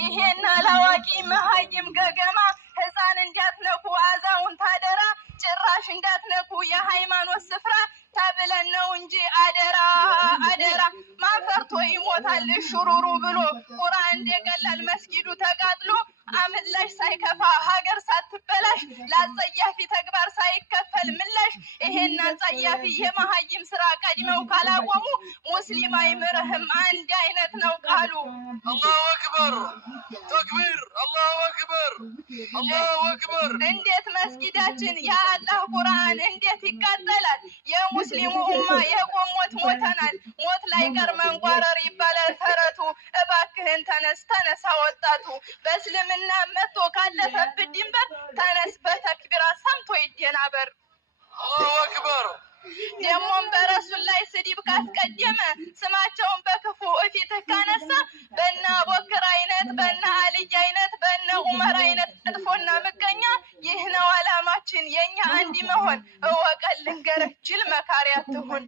ይሄን አላዋቂ መሃይም ገገማ ህፃን እንዳትነኩ አዛውንት አደራ ጭራሽ እንዳትነኩ የሃይማኖት ስፍራ ተብለን ነው እንጂ አደራ አደራ ማፈርቶ ይሞታል ሽሩሩ ብሎ ቁርአን እንደቀላል መስጊዱ ተቃጥሎ አምላሽ ሳይከፋ ሀገር ሳትበላሽ ለጸያፊ ተግባር ሳይከፈል ምላሽ ይሄን ጸያፊ የመሃይም ስራ ቀድመው ካላቆሙ ሙስሊም አይምርህም አንድ አይነት ነው ቃሉ። አላሁ አክበር ተክቢር አላሁ አክበር አላሁ አክበር። እንዴት መስጊዳችን የአላህ ቁርአን እንዴት ይቃጠላል? የሙስሊሙ ኡማ የቆሞት ሞተናል። ሞት ላይ ቀር መንቋረር ይባላል ተረቱ። እባክህን ተነስ ተነሳ ወጣቱ በእስልምና መጥቶ ካለፈብህ ድንበር ተነስ በተክቢራ ሰምቶ ይደናበር። አላሁ አክበር። ደሞም በረሱል ላይ ስድብ ካስቀደመ ስማቸውን በክፉ እፊትህ ካነሳ በእነ አቡበክር አይነት በእነ አልይ አይነት በእነ ዑመር አይነት መጥፎና ምቀኛ ይህ ነው አላማችን የኛ አንድ መሆን። እወቀል ልንገርህ ጅል መካሪ አትሁን።